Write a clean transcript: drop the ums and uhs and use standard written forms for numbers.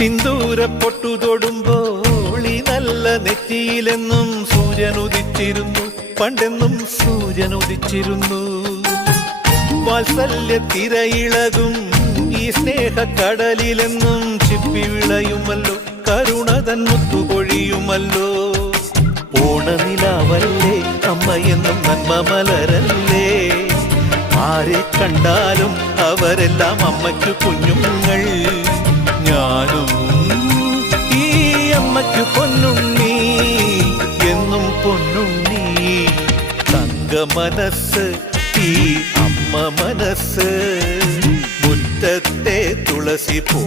സിന്ദൂര പൊട്ടു തൊടുമ്പോൾ ഈ നല്ല നെറ്റിയിലെന്നും സൂര്യനുദിച്ചിരുന്നു, പണ്ടെന്നും സൂര്യനുദിച്ചിരുന്നു. വാത്സല്യ തിരയിളകും ഈ സ്നേഹക്കടലിലെന്നും ചിപ്പി വിളയുമല്ലോ, കരുണതൻ മുത്തുപൊഴിയുമല്ലോ. ഓണനിലാവല്ലേ അമ്മയെന്നും നന്മ മലരല്ലേ, ആരെ കണ്ടാലും അവരെല്ലാം അമ്മയ്ക്കു കുഞ്ഞുങ്ങൾ. ഞാനും ഈ അമ്മയ്ക്കു പൊന്നുണ്ണി, എന്നും പൊന്നുണ്ണി. തങ്ക മനസ്സ് ഈ അമ്മ മനസ്സ്, മുറ്റത്തെ തുളസി പൂ